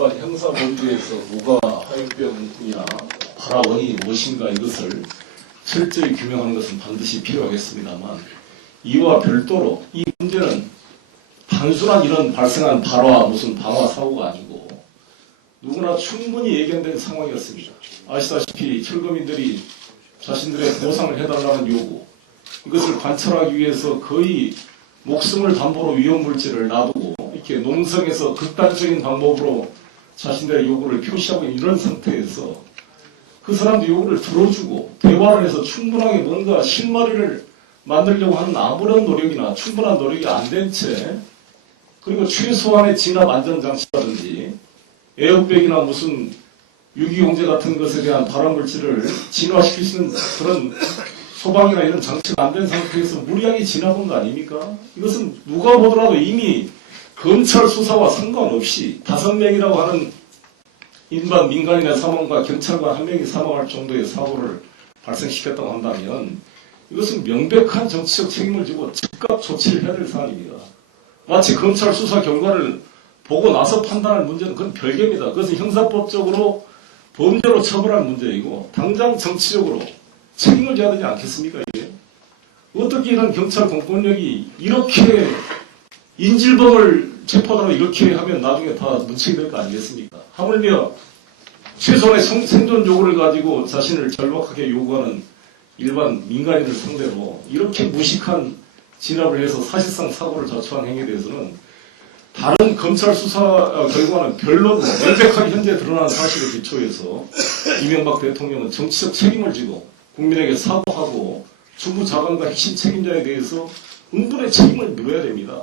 일반 형사본부에서 누가 화염병이나 발화원이 무엇인가 이것을 철저히 규명하는 것은 반드시 필요하겠습니다만 이와 별도로 이 문제는 단순한 이런 발생한 발화 무슨 방화 사고가 아니고 누구나 충분히 예견된 상황이었습니다. 아시다시피 철거민들이 자신들의 보상을 해달라는 요구 이것을 관철하기 위해서 거의 목숨을 담보로 위험 물질을 놔두고 이렇게 농성에서 극단적인 방법으로 자신들의 요구를 표시하고 있는 이런 상태에서 그 사람도 요구를 들어주고 대화를 해서 충분하게 뭔가 실마리를 만들려고 하는 아무런 노력이나 충분한 노력이 안 된 채 그리고 최소한의 진압 안전장치라든지 에어백이나 무슨 유기용제 같은 것에 대한 발암물질을 진화시킬 수 있는 그런 소방이나 이런 장치가 안 된 상태에서 무리하게 진압한 거 아닙니까? 이것은 누가 보더라도 이미 검찰 수사와 상관없이 다섯 명이라고 하는 일반 민간인의 사망과 경찰관 한 명이 사망할 정도의 사고를 발생시켰다고 한다면 이것은 명백한 정치적 책임을 지고 즉각 조치를 해야 될 사안입니다. 마치 검찰 수사 결과를 보고 나서 판단할 문제는 그건 별개입니다. 그것은 형사법적으로 범죄로 처벌할 문제이고 당장 정치적으로 책임을 져야 되지 않겠습니까 이게? 어떻게 이런 경찰 공권력이 이렇게 인질범을 체포하다가 이렇게 하면 나중에 다 문책이 될거 아니겠습니까? 하물며 최소한의 성- 생존 요구를 가지고 자신을 절박하게 요구하는 일반 민간인을 상대로 이렇게 무식한 진압을 해서 사실상 사고를 자초한 행위에 대해서는 다른 검찰 수사 어, 결과는 별로 명백하게 현재 드러난 사실에 기초해서 이명박 대통령은 정치적 책임을 지고 국민에게 사과하고 정부 자관과 핵심 책임자에 대해서 응분의 책임을 물어야 됩니다.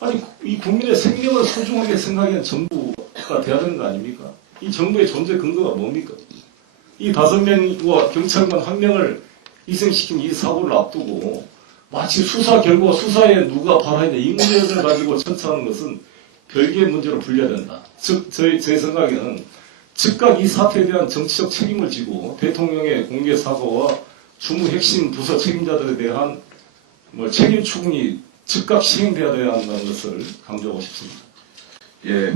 아니 이 국민의 생명을 소중하게 생각하는 정부가 돼야 되는 거 아닙니까? 이 정부의 존재 근거가 뭡니까? 이 다섯 명과 경찰관 한 명을 희생시킨 이 사고를 앞두고 마치 수사 결과 수사에 누가 발화했냐 이 문제를 가지고 천차하는 것은 별개의 문제로 분리해야 된다. 즉 저희 제 생각에는 즉각 이 사태에 대한 정치적 책임을 지고 대통령의 공개 사과와 주무 핵심 부서 책임자들에 대한 뭐 책임 추궁이 즉각 시행돼야 돼야 한다는 것을 강조하고 싶습니다. 예,